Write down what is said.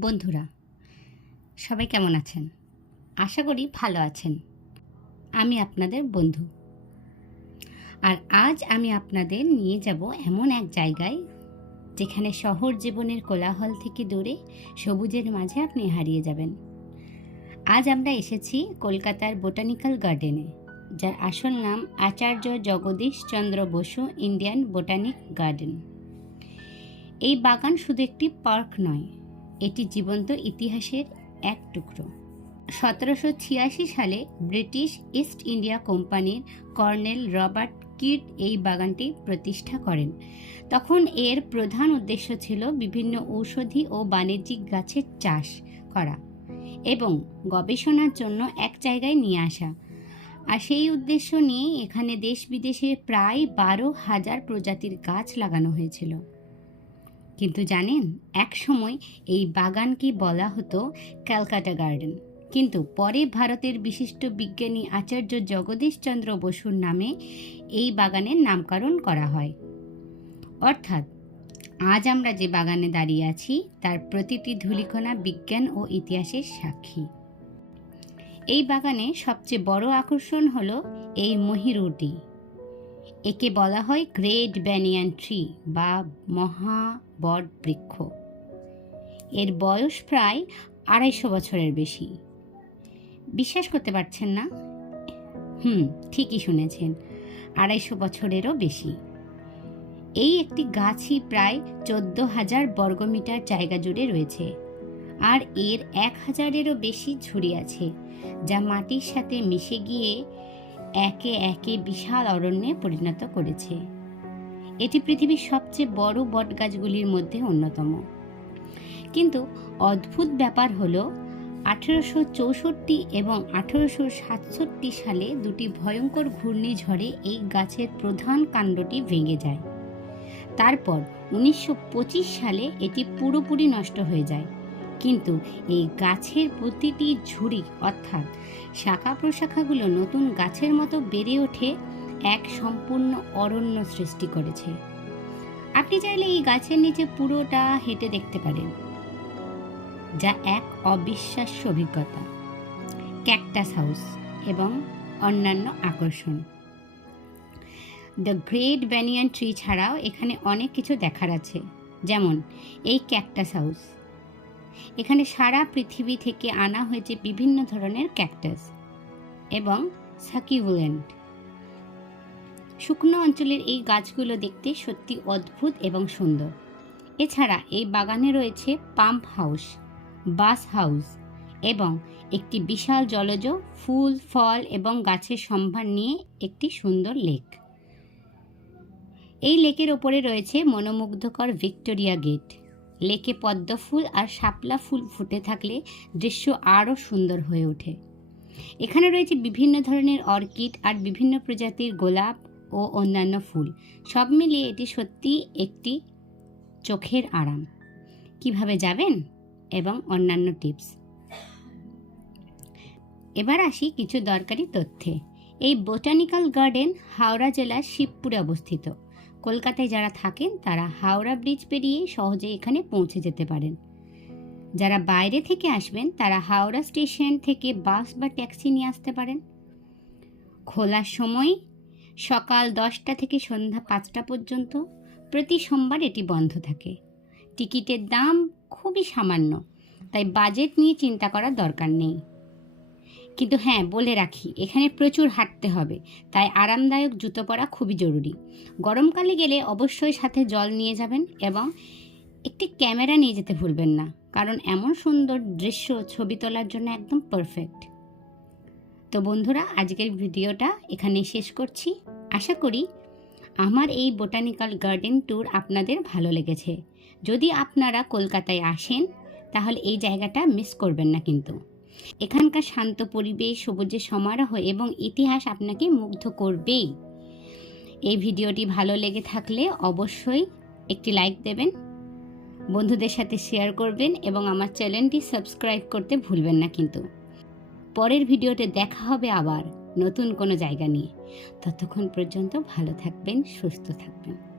বন্ধুরা, সবাই কেমন আছেন? আশা করি ভালো আছেন। আমি আপনাদের বন্ধু। আর আজ আমি আপনাদের নিয়ে যাব এমন এক জায়গায়, যেখানে শহর জীবনের কোলাহল থেকে দূরে সবুজের মাঝে আপনি হারিয়ে যাবেন। আজ আমরা এসেছি কলকাতার বোটানিক্যাল গার্ডেনে, যার আসল নাম Acharya Jagadish Chandra Bose Indian botanic garden. এই বাগান শুধু একটি পার্ক নয় এটি জীবন্ত ইতিহাসের এক টুকরো। সতেরোশো ছিয়াশি সালে ব্রিটিশ ইস্ট ইন্ডিয়া কোম্পানির কর্নেল রবার্ট কিড এই বাগানটি প্রতিষ্ঠা করেন। তখন এর প্রধান উদ্দেশ্য ছিল বিভিন্ন ঔষধি ও বাণিজ্যিক গাছের চাষ করা এবং গবেষণার জন্য এক জায়গায় নিয়ে আসা। আর সেই উদ্দেশ্য নিয়ে এখানে দেশ বিদেশে প্রায় বারো হাজার প্রজাতির গাছ লাগানো হয়েছিল। কিন্তু জানেন, এক সময় এই বাগানকে বলা হতো ক্যালকাটা গার্ডেন। কিন্তু পরে ভারতের বিশিষ্ট বিজ্ঞানী আচার্য জগদীশচন্দ্র বসুর নামে এই বাগানের নামকরণ করা হয়। অর্থাৎ, আজ আমরা যে বাগানে দাঁড়িয়ে আছি, তার প্রতিটি ধূলিকণা বিজ্ঞান ও ইতিহাসের সাক্ষী। এই বাগানে সবচেয়ে বড় আকর্ষণ হলো এই মহিরুটি। একে বলা হয় গ্রেট ব্যানিয়ান ট্রি বা মহা বট বৃক্ষ এর বয়স প্রায় আড়াইশো বছরের বেশি। বিশ্বাস করতে পারছেন না? হুম, ঠিকই শুনেছেন, আড়াইশো বছরেরও বেশি। এই একটি গাছই প্রায় চোদ্দ হাজার বর্গমিটার জায়গা জুড়ে রয়েছে আর এর এক হাজারেরও বেশি ঝুড়ি আছে যা মাটির সাথে মিশে গিয়ে একে একে বিশাল অরণ্যে পরিণত করেছে। এটি পৃথিবীর সবচেয়ে বড় বট গাছগুলির মধ্যে অন্যতম। কিন্তু অদ্ভুত ব্যাপার হলো, আঠেরোশো চৌষট্টি এবং আঠেরোশো সাতষট্টি সালে দুটি ভয়ঙ্কর ঘূর্ণিঝড়ে এই গাছের প্রধান কাণ্ডটি ভেঙে যায়। তারপর উনিশশো পঁচিশ সালে এটি পুরোপুরি নষ্ট হয়ে যায়। কিন্তু এই গাছের প্রতিটি ঝুড়ি, অর্থাৎ শাখা প্রশাখাগুলো নতুন গাছের মতো বেড়ে ওঠে, এক সম্পূর্ণ অরণ্য সৃষ্টি করেছে। আপনি চাইলে এই গাছের নিচে পুরোটা হেঁটে দেখতে পারেন, যা এক অবিশ্বাস্য অভিজ্ঞতা। ক্যাকটাস হাউস এবং অন্যান্য আকর্ষণ। দ্য গ্রেট ব্যানিয়ান ট্রি ছাড়াও এখানে অনেক কিছু দেখার আছে, যেমন এই ক্যাকটাস হাউস। এখানে সারা পৃথিবী থেকে আনা হয়েছে বিভিন্ন ধরনের ক্যাকটাস এবং সাকিউলেন্ট। শুকনো অঞ্চলের এই গাছগুলো দেখতে সত্যি অদ্ভুত এবং সুন্দর। এছাড়া এই বাগানে রয়েছে পাম্প হাউস, বাস হাউস এবং একটি বিশাল জলজ ফুল, ফল এবং গাছের সম্ভার নিয়ে একটি সুন্দর লেক। এই লেকের ওপরে রয়েছে মনোমুগ্ধকর ভিক্টোরিয়া গেট। লেকে পদ্ম ফুল আর শাপলা ফুল ফুটে থাকলে দৃশ্য আরও সুন্দর হয়ে ওঠে। এখানে রয়েছে বিভিন্ন ধরনের অর্কিড আর বিভিন্ন প্রজাতির গোলাপ ও অন্যান্য ফুল। সব মিলিয়ে এটি সত্যি একটি চোখের আরাম কীভাবে যাবেন? এবং অন্যান্য টিপস। এবার আসি কিছু দরকারি তথ্যে। এই বোটানিক্যাল গার্ডেন হাওড়া জেলার শিবপুরে অবস্থিত। কলকাতায় যারা থাকেন, তারা হাওড়া ব্রিজ পেরিয়ে সহজে এখানে পৌঁছে যেতে পারেন। যারা বাইরে থেকে আসবেন, তারা হাওড়া স্টেশন থেকে বাস বা ট্যাক্সি নিয়ে আসতে পারেন। খোলার সময় সকাল দশটা থেকে সন্ধ্যা পাঁচটা পর্যন্ত প্রতি সোমবার এটি বন্ধ থাকে। টিকিটের দাম খুবই সামান্য, তাই বাজেট নিয়ে চিন্তা করার দরকার নেই। কিন্তু হ্যাঁ বলে রাখি, এখানে প্রচুর হাঁটতে হবে, তাই আরামদায়ক জুতো পরা খুবই জরুরি। গরমকালে গেলে অবশ্যই সাথে জল নিয়ে যাবেন এবং একটি ক্যামেরা নিয়ে যেতে ভুলবেন না, কারণ এমন সুন্দর দৃশ্য ছবি তোলার জন্য একদম পারফেক্ট তো বন্ধুরা, আজকের ভিডিওটা এখানে শেষ করছি। আশা করি আমার এই বোটানিক্যাল গার্ডেন ট্যুর আপনাদের ভালো লেগেছে। যদি আপনারা কলকাতায় আসেন, তাহলে এই জায়গাটা মিস করবেন না কিন্তু। এখানকার শান্ত পরিবেশ, সবুজে সমারোহ এবং ইতিহাস আপনাকে মুগ্ধ করবেই। এই ভিডিওটি ভালো লেগে থাকলে অবশ্যই একটি লাইক দেবেন, বন্ধুদের সাথে শেয়ার করবেন এবং আমার চ্যানেলটি সাবস্ক্রাইব করতে ভুলবেন না কিন্তু। পরের ভিডিওতে দেখা হবে আবার নতুন কোনো জায়গা নিয়ে। ততক্ষণ পর্যন্ত ভালো থাকবেন, সুস্থ থাকবেন।